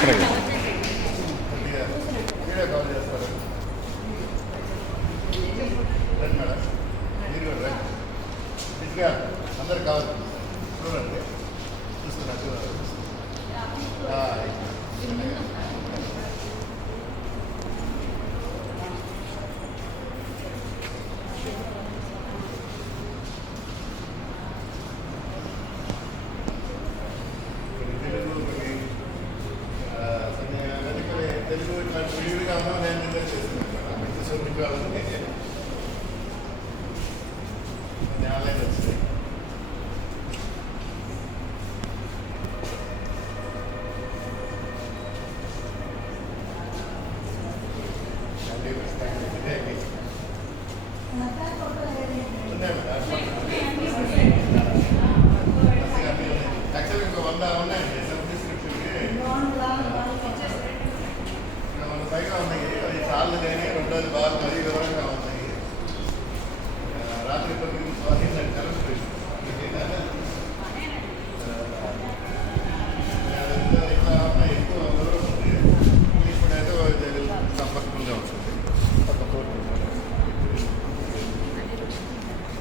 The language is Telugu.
అక్కడే వీడియో కాల్ చేస్తారు రండి మేడం మీరు కూడా రండి ఇదిగా అందరు కావాలి చూడండి చూస్తున్నారు తెలుగు ఇట్లా విడివిడిగా ఉన్నా నేను నిద్ర చేస్తున్నాను ఆన్లైన్ వచ్చింది యాక్చువల్గా ఇంకా 100 ఉన్నాయండి పైగా ఉన్నాయి అది చాలు కానీ రెండోది బాగా మరీ వివరంగా